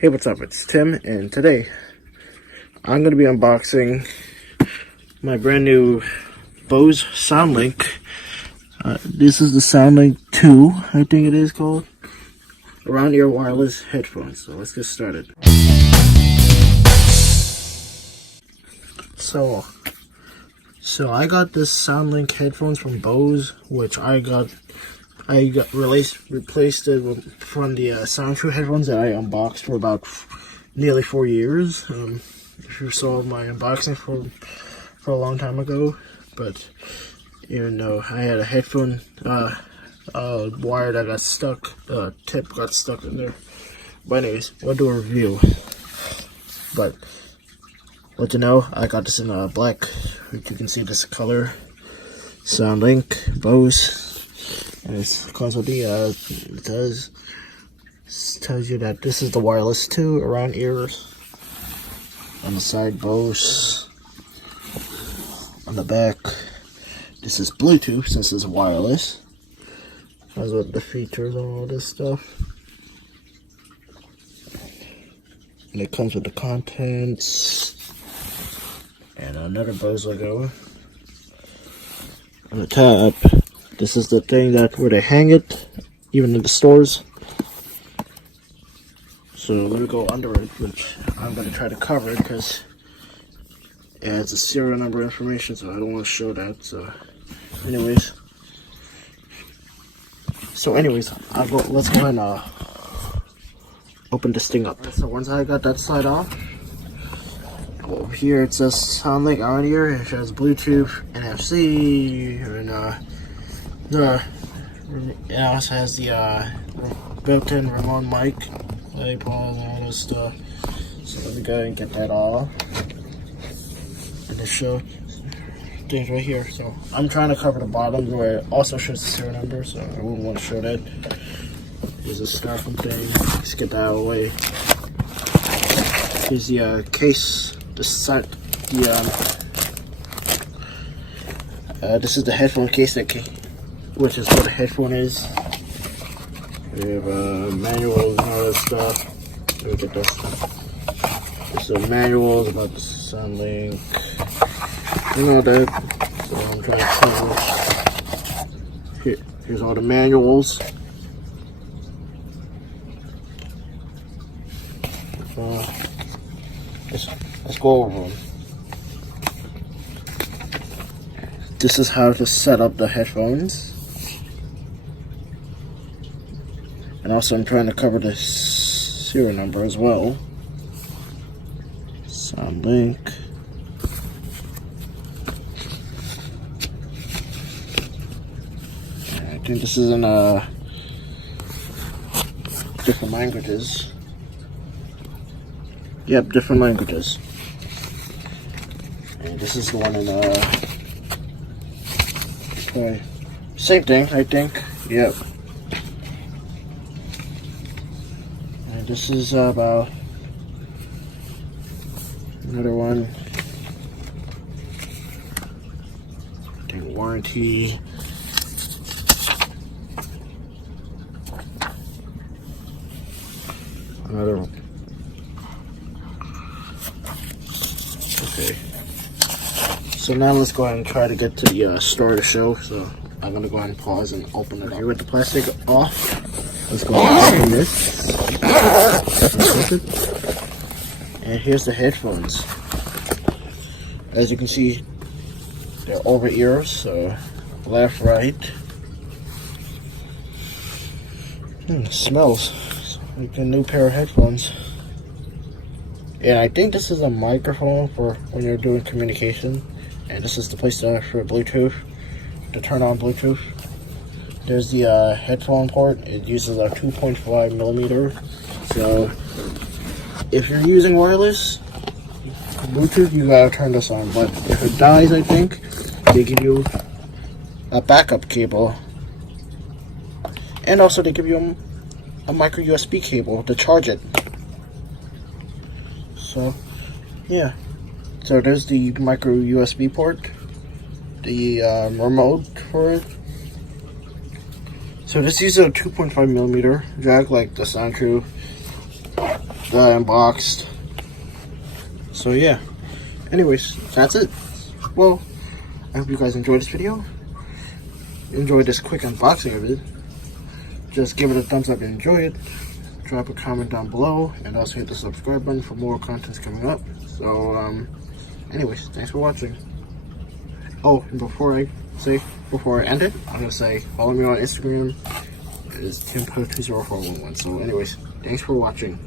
Hey, what's up? It's Tim, and today I'm going to be unboxing my brand new Bose SoundLink. This is the SoundLink 2, I think it is called, around-ear wireless headphones. So let's get started. So I got this SoundLink headphones from Bose, which I replaced it from the SoundTrue headphones that I unboxed for about nearly 4 years. If you saw my unboxing for a long time ago, but even though I had a headphone wire that got stuck, tip got stuck in there. But anyways, we'll do a review. But let you know, I got this in black. You can see this color. SoundLink Bose. And it comes with the, it tells you that this is the wireless too, around ears. On the side, Bose. On the back, this is Bluetooth since it's wireless. That's what the features and all this stuff. And it comes with the contents. And another Bose logo. On the top, this is the thing where they hang it, even in the stores. So let me go under it, which I'm going to try to cover it because it has a serial number information, so I don't want to show that. So anyways, let's go ahead and open this thing up. So once I got that side off, over here it says SoundLink around here. It has Bluetooth, NFC, and it also has the built-in remote mic, iPod, and all this stuff. So let me go ahead and get that off. And it shows things right here. So I'm trying to cover the bottom where it also shows the serial number, so I wouldn't want to show that. There's a styrofoam thing. Let's get that out of the way. Here's the case. This is the headphone case which is what a headphone is. We have manuals and all that stuff. Look at this. This is manuals about the SoundLink and all that. So I'm trying to here's all the manuals. Let's go over them. This is how to set up the headphones. And also I'm trying to cover the serial number as well. SoundLink. I think this is in different languages. Yep, different languages. And this is the one in same thing, I think. Yep. And this is about another one. I think warranty. Another one. Okay. So now let's go ahead and try to get to the start of the show. So I'm gonna go ahead and pause and open it up. With the plastic off, let's go ahead and open this. And here's the headphones. As you can see, they're over ears, so left, right. Smells like a new pair of headphones. And I think this is a microphone for when you're doing communication. And this is the place for Bluetooth, to turn on Bluetooth. There's the headphone port. It uses a 2.5 millimeter. So if you're using wireless Bluetooth, you gotta turn this on. But if it dies, I think they give you a backup cable. And also they give you a micro USB cable to charge it. So yeah, so there's the micro USB port, the remote for it. So this uses a 2.5 millimeter jack like the SoundTrue that I unboxed. So yeah, anyways, that's it. Well, I hope you guys enjoyed this video. Enjoyed this quick unboxing of it. Just give it a thumbs up if you enjoy it. Drop a comment down below, and also hit the subscribe button for more contents coming up. So anyways, thanks for watching. Oh, and before I end it, I'm gonna say follow me on Instagram. It's Timpo204111. So anyways, thanks for watching.